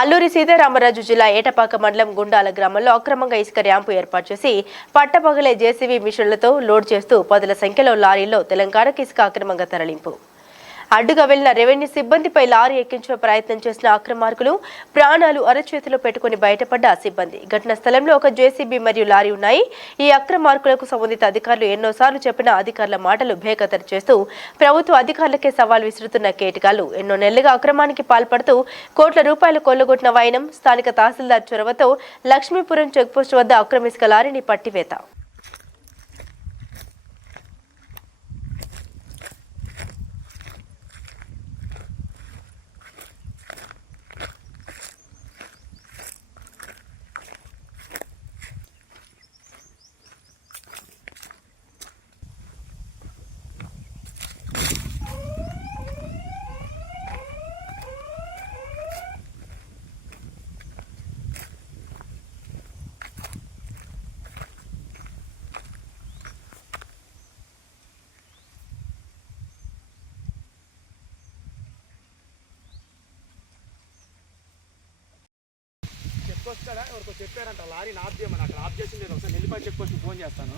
అల్లూరి సీతారామరాజు జిల్లా ఏటపాక మండలం గుండాల గ్రామంలో అక్రమంగా ఇసుక ర్యాంపు ఏర్పాటు చేసి పట్టపగలే జేసీబీ మిషన్లతో లోడ్ చేస్తూ పదుల సంఖ్యలో లారీల్లో తెలంగాణకు ఇసుక అక్రమంగా తరలింపు. అడ్డుగా వెళ్ళిన రెవెన్యూ సిబ్బందిపై లారీ ఎక్కించే ప్రయత్నం చేసిన అక్రమార్కులు ప్రాణాలు అరచేతిలో పెట్టుకుని బయటపడ్డ సిబ్బంది. ఘటనా స్థలంలో ఒక జేసీబీ మరియు లారీ ఉన్నాయి. ఈ అక్రమార్కులకు సంబంధిత అధికారులు ఎన్నోసార్లు చెప్పిన అధికారుల మాటలు బేఖతరు చేస్తూ ప్రభుత్వ అధికారులకే సవాల్ విసురుతున్న కేటకాలు ఎన్నో నెలలుగా అక్రమానికి పాల్పడుతూ కోట్ల రూపాయలు కొల్లగొట్టిన వైనం స్థానిక తహసీల్దార్ చొరవతో లక్ష్మీపురం చెక్పోస్ట్ వద్ద అక్రమిసుక లారీని పట్టివేత. చెక్ పోస్ట్ కదా ఎవరికో చెప్పారంట లారీని ఆఫ్ చేయమని. అక్కడ ఆఫ్ చేసి నేను ఒకసారి నెల్లిపల్లి చెక్ పోస్ట్ ఫోన్ చేస్తాను.